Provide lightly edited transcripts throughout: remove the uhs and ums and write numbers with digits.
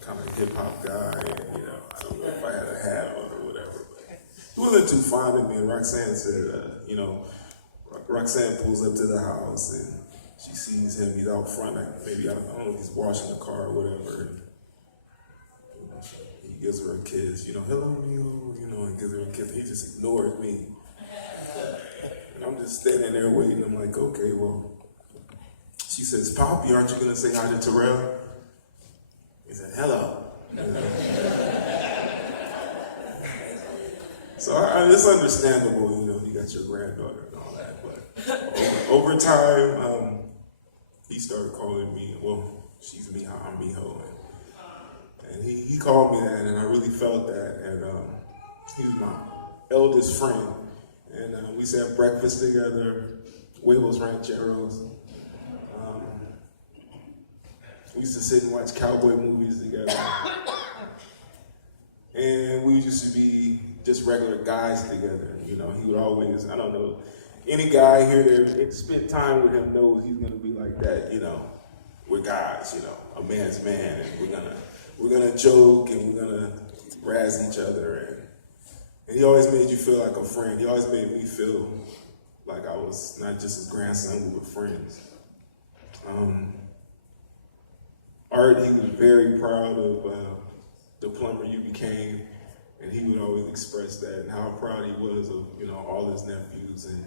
kind of hip hop guy, and I don't know if I had a hat on or whatever. But he wasn't too fond of me. And Roxanne said, Roxanne pulls up to the house and she sees him. He's out front, like maybe I don't know, he's washing the car or whatever. And, he gives her a kiss. Hello, Mio. And gives her a kiss. He just ignores me. And I'm just standing there waiting. I'm like, okay, well. She says, Poppy, aren't you going to say hi to Terrell? He said, hello. So it's understandable, you got your granddaughter and all that. But over time, he started calling me, well, she's Miha, I'm Miho. And he called me that, and I really felt that. And he was my eldest friend. And we used to have breakfast together, huevos rancheros. We used to sit and watch cowboy movies together. And we used to be just regular guys together. He would always, I don't know, any guy here that spent time with him knows he's going to be like that, we're guys, a man's man. And we're gonna joke and we're gonna razz each other. And he always made you feel like a friend. He always made me feel like I was not just his grandson, we were friends. Art, he was very proud of the plumber you became, and he would always express that and how proud he was of all his nephews and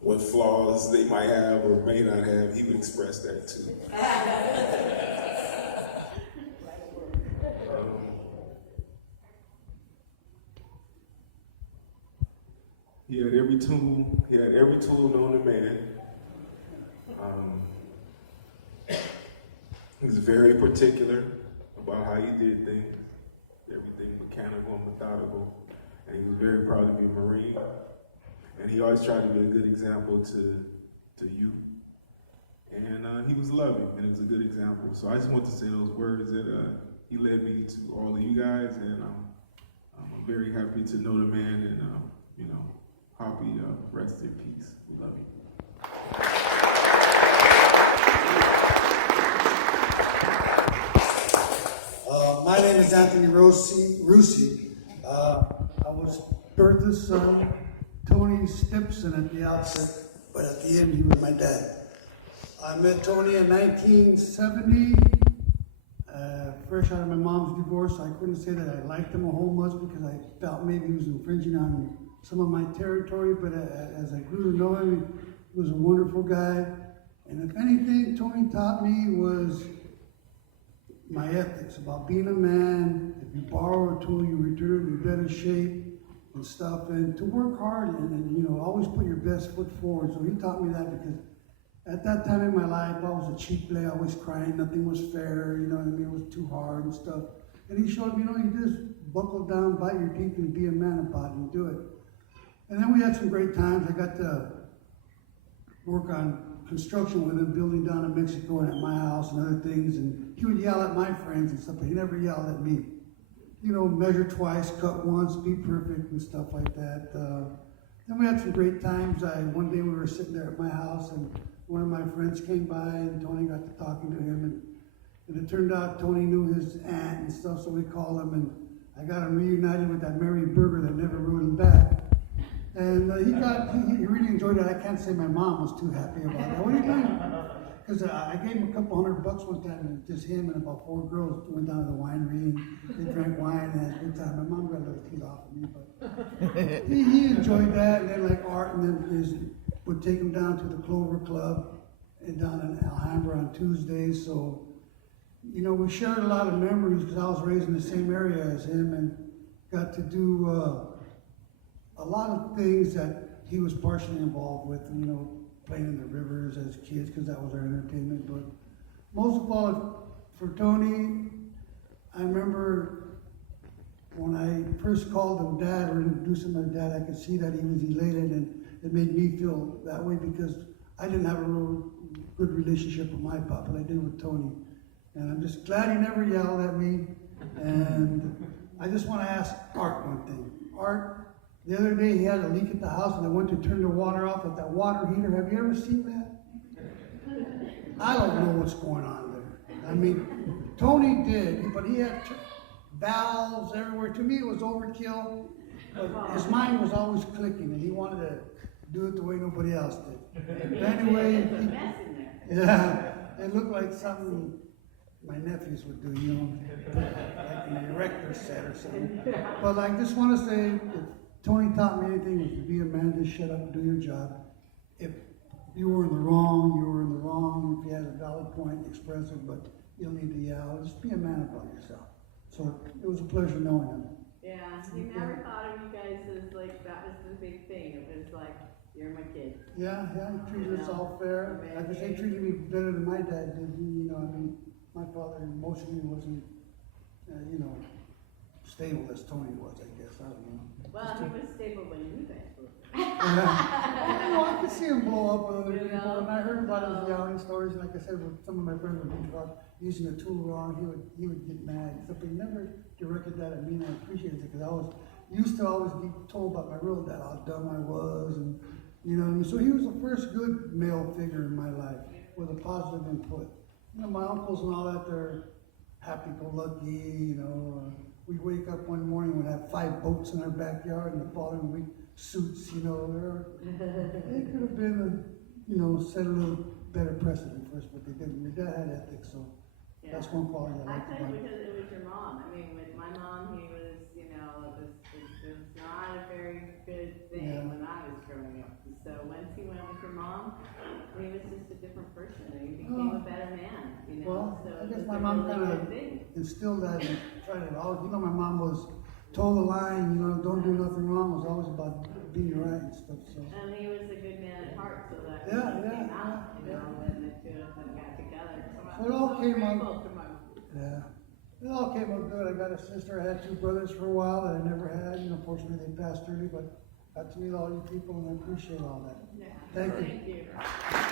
what flaws they might have or may not have. He would express that too. He had every tool known to man. He was very particular about how he did things, everything mechanical and methodical. And he was very proud to be a Marine. And he always tried to be a good example to you. And he was loving, and it was a good example. So I just want to say those words that he led me to all of you guys, and I'm very happy to know the man, and Poppy, rest in peace. We love you. My name is Anthony Russi. I was Bertha's son, Tony Stipson at the outset, but at the end he was my dad. I met Tony in 1970, fresh out of my mom's divorce. I couldn't say that I liked him a whole much because I felt maybe he was infringing on some of my territory, but as I grew to know him, he was a wonderful guy. And if anything Tony taught me was my ethics about being a man. If you borrow a tool, you return it in better shape and stuff, and to work hard and always put your best foot forward. So he taught me that because at that time in my life, I was a cheap play, always crying, nothing was fair, it was too hard and stuff. And he showed me, you just buckle down, bite your teeth, and be a man about it and do it. And then we had some great times. I got to work on construction with him, building down in Mexico and at my house and other things. And he would yell at my friends and stuff, but he never yelled at me. Measure twice, cut once, be perfect and stuff like that. Then we had some great times. One day we were sitting there at my house and one of my friends came by and Tony got to talking to him. And it turned out Tony knew his aunt and stuff, so we called him and I got him reunited with that Mary Burger that never wrote him back. And he really enjoyed it. I can't say my mom was too happy about that. What are you doing? Because I gave him a couple $100 one time, and just him and about 4 girls went down to the winery and they drank wine and had a good time. My mom got a little teeth off of me, but he enjoyed that. And then like Art, and then would take him down to the Clover Club and down in Alhambra on Tuesdays. So, we shared a lot of memories because I was raised in the same area as him and got to do a lot of things that he was partially involved with, playing in the rivers as kids because that was our entertainment. But most of all, for Tony, I remember when I first called him Dad or introduced him as Dad, I could see that he was elated, and it made me feel that way because I didn't have a real good relationship with my papa, but I did with Tony. And I'm just glad he never yelled at me. And I just want to ask Art one thing. Art, the other day he had a leak at the house and I went to turn the water off with that water heater. Have you ever seen that? I don't know what's going on there. I mean, Tony did, but he had valves everywhere. To me, it was overkill. But his mind was always clicking, and he wanted to do it the way nobody else did. But anyway, yeah, it looked like something my nephews would do, you know, like an erector set or something. But I just want to say, if Tony taught me anything, was to be a man, just shut up and do your job. If you were in the wrong, you were in the wrong. If you had a valid point, express it, but you don't need to yell. Just be a man about yourself. So it was a pleasure knowing him. Yeah, he never thought of you guys as like, that was the big thing. It was like, you're my kid. Yeah, he treated us all fair. I guess he treated me better than my dad did. You know, I mean, my father emotionally wasn't, you know, stable as Tony was, I guess. I don't know. Well, he was stable when you guys were. You know, I could see him blow up with other people, and I heard about his yelling stories. And like I said, with some of my friends would talk about using a tool wrong, he would get mad. Except he never directed that at me, and I appreciated it because I was used to always be told about my real dad how dumb I was, and you know. And so he was the first good male figure in my life with a positive input. You know, my uncles and all that, they're happy-go-lucky. You know, we'd wake up one morning and we'd have 5 boats in our backyard, and the following week suits. You know, it could have been, you know, set a little better precedent for us, but they didn't. Your dad had ethics, so. Yeah. That's one quality I I like think about him. because it was your mom. I mean, with my mom, he was, you know, it was not a very good thing Yeah. when I was growing up. So once he went with your mom, he was just a different person, and he became a better man, you know. Well, so I it guess was my a mom really kind of good thing. instilled that and tried it all. You know, my mom was told the line, you know, don't do nothing wrong. It was always about being right and stuff. So. And he was a good man at heart, so that Yeah, came yeah, out, you know, when the two of them got together. So So it all came out. grateful to my mom. Yeah. It all came out good. I got a sister. I had 2 brothers for a while that I never had. You know, fortunately they passed early, but got to meet all you people and I appreciate all that. Yeah. Thank you. Thank you.